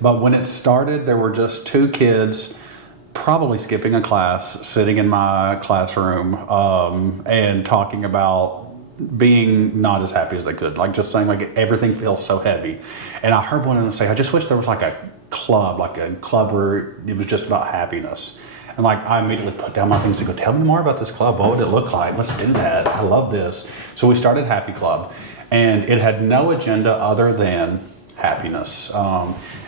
But when it started, there were just 2 kids probably skipping a class, sitting in my classroom, and talking about being not as happy as they could, like just saying like everything feels so heavy. And I heard one of them say, I just wish there was like a club where it was just about happiness. And like I immediately put down my things to go, tell me more about this club. What would it look like? Let's do that. I love this. So we started Happy Club, and it had no agenda other than happiness,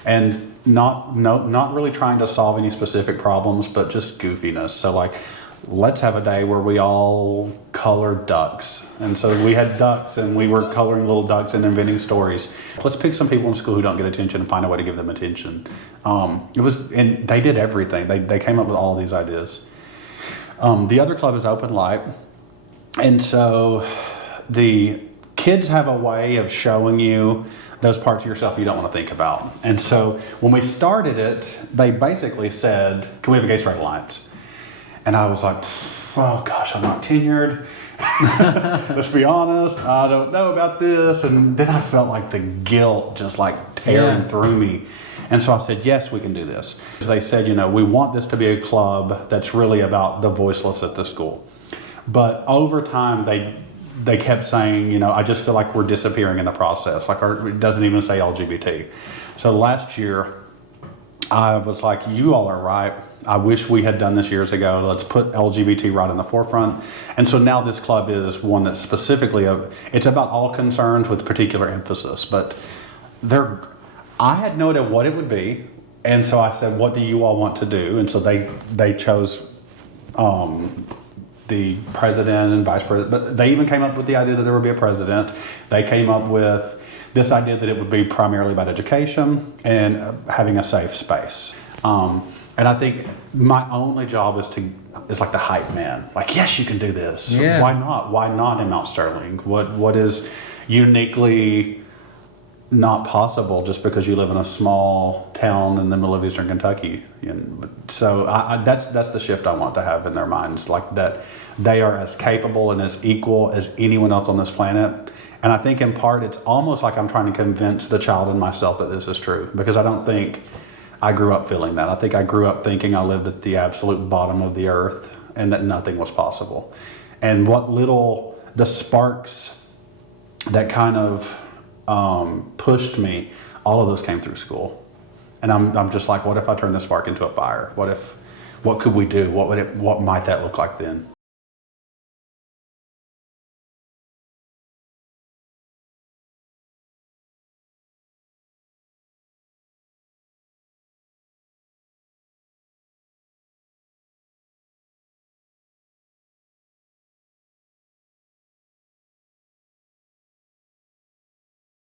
and not really trying to solve any specific problems, but just goofiness. So like, let's have a day where we all color ducks. And so we had ducks, and we were coloring little ducks and inventing stories. Let's pick some people in school who don't get attention and find a way to give them attention. And they did everything. They came up with all of these ideas. The other club is Open Light. And so the kids have a way of showing you those parts of yourself you don't want to think about. And so when we started it, they basically said, can we have a Gay Straight Alliance? And I was like, oh gosh, I'm not tenured. Let's be honest, I don't know about this. And then I felt like the guilt just like tearing through me. And so I said, yes, we can do this. They said, we want this to be a club that's really about the voiceless at the school. But over time, they kept saying, I just feel like we're disappearing in the process. Like it doesn't even say LGBT. So last year, I was like, you all are right. I wish we had done this years ago. Let's put LGBT right in the forefront. And so now this club is one that's specifically, it's about all concerns with particular emphasis. But I had no idea what it would be. And so I said, what do you all want to do? And so they chose the president and vice president. But they even came up with the idea that there would be a president. They came up with this idea that it would be primarily about education and having a safe space. And I think my only job is like the hype man. Like, yes, you can do this. Yeah. Why not? Why not in Mount Sterling? What is uniquely not possible just because you live in a small town in the middle of Eastern Kentucky? And so that's the shift I want to have in their minds, like that they are as capable and as equal as anyone else on this planet. And I think in part it's almost like I'm trying to convince the child in myself that this is true, because I don't think I grew up feeling that. I think I grew up thinking I lived at the absolute bottom of the earth and that nothing was possible. And the sparks that kind of pushed me, all of those came through school. And I'm just like, what if I turn this spark into a fire? What could we do? What might that look like then?